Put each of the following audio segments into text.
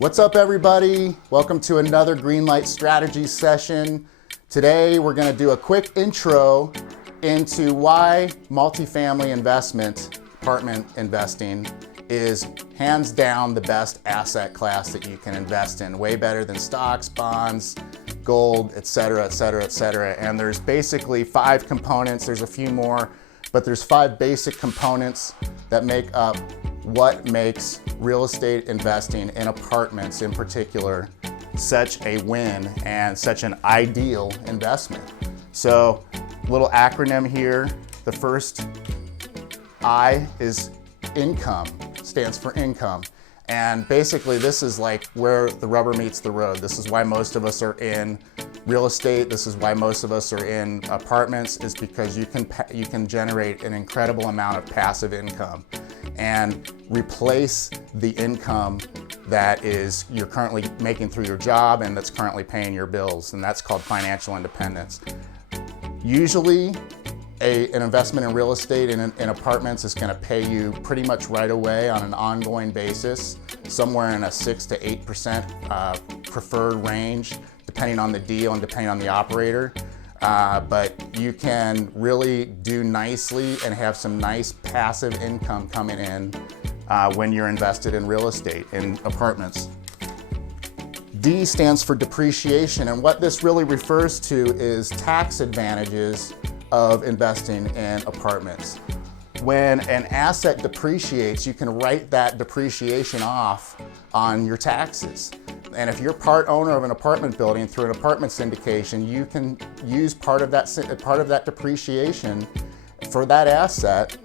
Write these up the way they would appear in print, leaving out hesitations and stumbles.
What's up, everybody? Welcome to another GreenLight Strategies session. Today, we're going to do a quick intro into why multifamily investment, apartment investing, is hands down the best asset class that you can invest in. Way better than stocks, bonds, gold, et cetera, et cetera, et cetera. And there's basically 5 components. There's a few more, but there's 5 basic components that make up what makes real estate investing in apartments in particular such a win and such an ideal investment. So, little acronym here. The first I is income, stands for income. And basically this is like where the rubber meets the road. This is why most of us are in real estate. This is why most of us are in apartments, is because you can generate an incredible amount of passive income and replace the income that is you're currently making through your job and that's currently paying your bills, and that's called financial independence. Usually, an investment in real estate in apartments is going to pay you pretty much right away on an ongoing basis, somewhere in a 6 to 8% preferred range, depending on the deal and depending on the operator. But you can really do nicely and have some nice passive income coming in when you're invested in real estate, in apartments. D stands for depreciation, and what this really refers to is tax advantages of investing in apartments. When an asset depreciates, you can write that depreciation off on your taxes. And if you're part owner of an apartment building through an apartment syndication, you can use part of that depreciation for that asset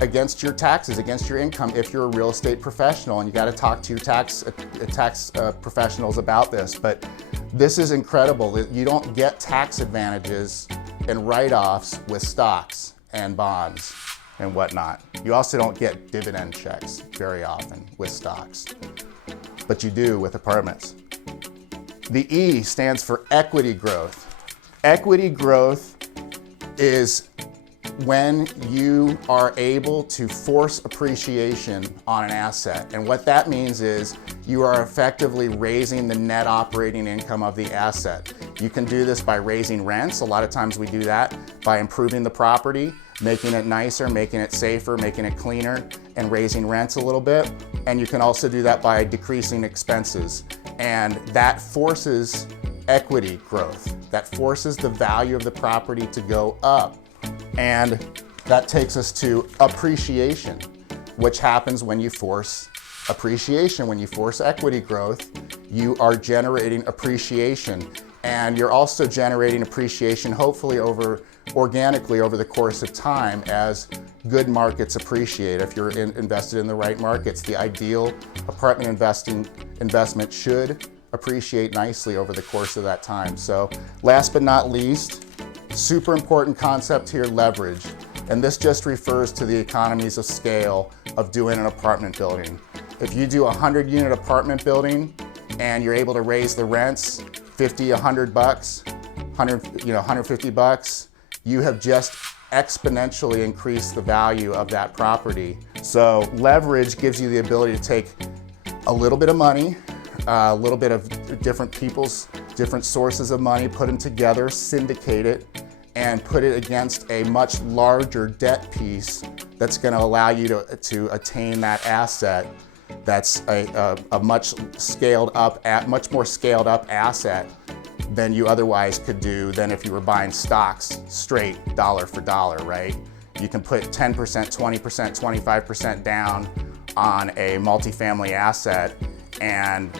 against your taxes, against your income, if you're a real estate professional. And you got to talk to your tax professionals about this. But this is incredible that you don't get tax advantages and write-offs with stocks and bonds and whatnot. You also don't get dividend checks very often with stocks, but you do with apartments. The E stands for equity growth. Equity growth is when you are able to force appreciation on an asset. And what that means is you are effectively raising the net operating income of the asset. You can do this by raising rents. A lot of times we do that by improving the property, making it nicer, making it safer, making it cleaner, and raising rents a little bit. And you can also do that by decreasing expenses. And that forces equity growth. That forces the value of the property to go up. And that takes us to appreciation, which happens when you force appreciation. When you force equity growth, you are generating appreciation. And you're also generating appreciation, hopefully organically over the course of time as good markets appreciate. If you're invested in the right markets, the ideal apartment investment should appreciate nicely over the course of that time. So last but not least, super important concept here, leverage. And this just refers to the economies of scale of doing an apartment building. If you do a 100-unit apartment building and you're able to raise the rents 50, 100 bucks, 150 bucks, you have just exponentially increased the value of that property. So leverage gives you the ability to take a little bit of money, a little bit of different people's different sources of money, put them together, syndicate it, and put it against a much larger debt piece that's going to allow you to attain that asset. That's a much more scaled up asset than you otherwise could do than if you were buying stocks straight dollar for dollar, right? You can put 10%, 20%, 25% down on a multifamily asset, and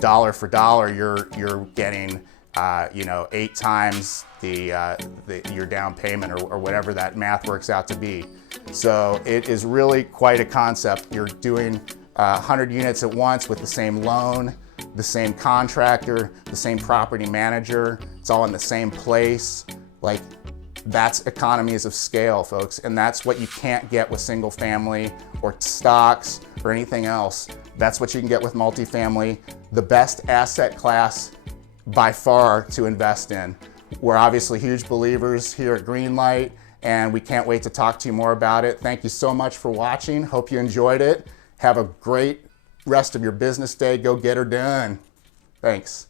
dollar for dollar, you're getting 8 times your down payment or whatever that math works out to be. So it is really quite a concept. You're doing 100 units at once with the same loan, the same contractor, the same property manager. It's all in the same place. Like, that's economies of scale, folks. And that's what you can't get with single family or stocks or anything else. That's what you can get with multifamily. The best asset class by far to invest in. We're obviously huge believers here at GreenLight, and we can't wait to talk to you more about it. Thank you so much for watching. Hope you enjoyed it. Have a great rest of your business day. Go get her done. Thanks.